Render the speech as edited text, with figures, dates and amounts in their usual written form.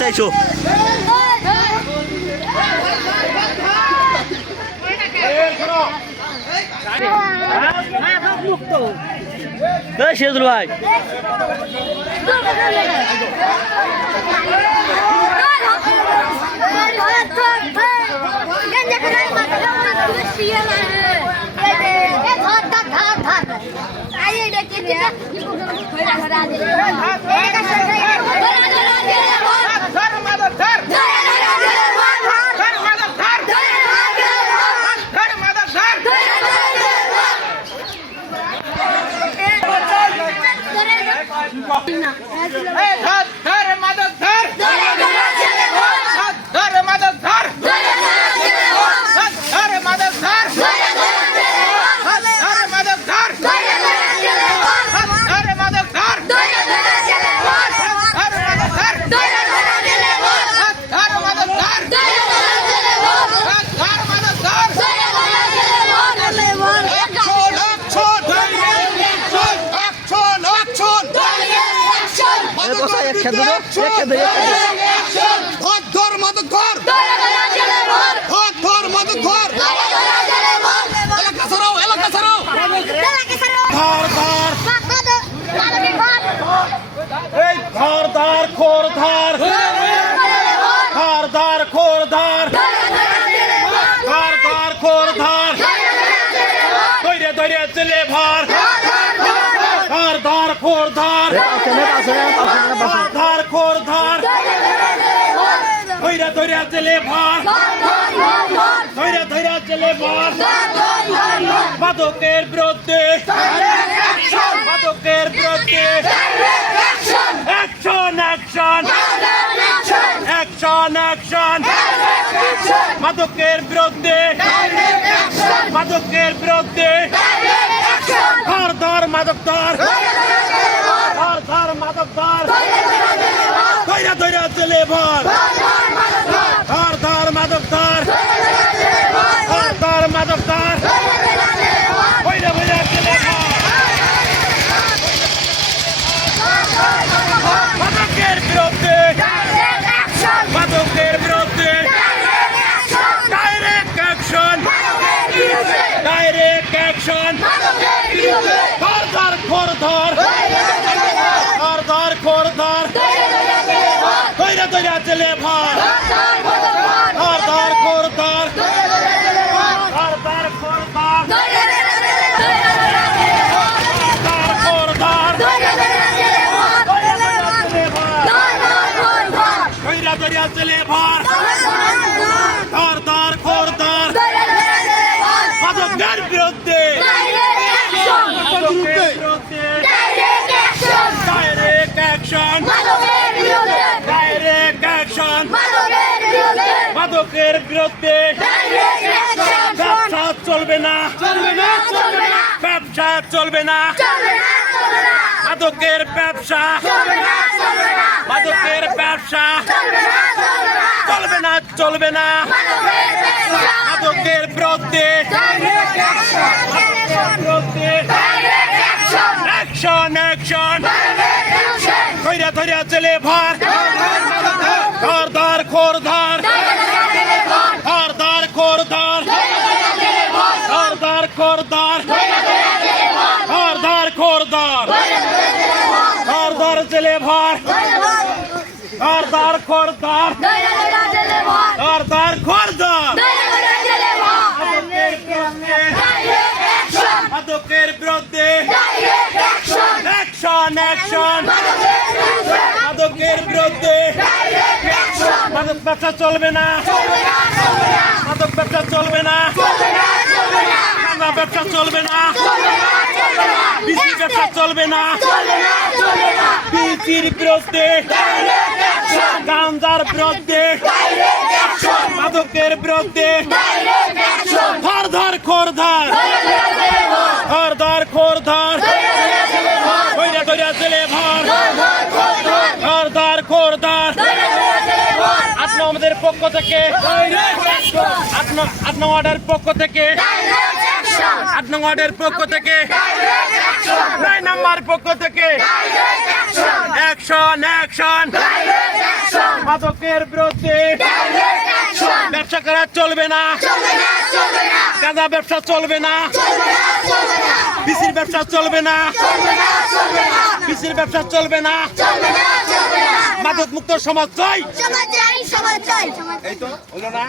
চাইছো সিরাজুল ভাই মাদকের বিরুদ্ধে মাদকের বিরুদ্ধে অ্যাকশন অ্যাকশন অ্যাকশন অ্যাকশন মাদকের বিরুদ্ধে মাদকের বিরুদ্ধে ধর ধর মাদক ধর ধর ধর মাদক ধর ধৈর্য ধৈর্য চলে ভর ধর ধর মাদক ধর ধর ধর মাদক ধর ধৈর্য ধৈর্য চলে মাদকের বিরুদ্ধে মাদকের বিরুদ্ধে ডাইরেক্ট অ্যাকশন ডাইরেক্ট অ্যাকশন ধর ধর খোর ধর ধর ধর খোর ধর ধৈর্য ধৈর্য চলে ভর ধর ধর খোর ধর ধর ধর খোর ধর ধর খোর ধর ধৈর্য ধৈর্য চলে ভর ধর ধর খোর ধর মাদকের বিরুদ্ধে ডাইরেক্ট অ্যাকশন ডাইরেক্ট অ্যাকশন মাদকের বিরুদ্ধে ব্যবসা চলবে না ব্যবসা চলবে না মাদকের ব্যবসা মাদকের ব্যবসা চলবে না চলবে না মাদকের বিরুদ্ধে অ্যাকশন অ্যাকশন ধৈর্য ধৈর্য চলে ভর ধর ধর খোর ধর ধর ধর খোর ধর ধর ধর খোর ধর ধর ধর খোর ধর ধর ধর চলে ভর ধর ধর খোর ধর ধর ধর খোর ধর মাদকের বিরুদ্ধে অ্যাকশন অ্যাকশন মাদকের বিরুদ্ধে মাদক ব্যবসা চলবে না মাদক ব্যবসা চলবে না ব্যবসা চলবে না বিসি ব্যবসা চলবে না বিসির বিরুদ্ধে গাঞ্জার বিরুদ্ধে মাদকের বিরুদ্ধে ধর ধর খোর ধর ধর ধর খোর ধর ধৈর্য ধৈর্য চলে ভর ধর ধর খোর ধর আমাদের পক্ষ থেকে 8 নং ওয়ার্ডের পক্ষ থেকে 8 নং ওয়ার্ডের পক্ষ থেকে 9 নম্বর পক্ষ থেকে অ্যাকশন অ্যাকশন মাদকের বিরুদ্ধে ব্যবসা করা চলবে না, গাঁজা ব্যবসা চলবে না, বিসির ব্যবসা চলবে না, বিসির ব্যবসা চলবে না, মাদক মুক্ত সমাজ চাই। সমাজ চাই, সমাজ চাই। এই তো হলো না।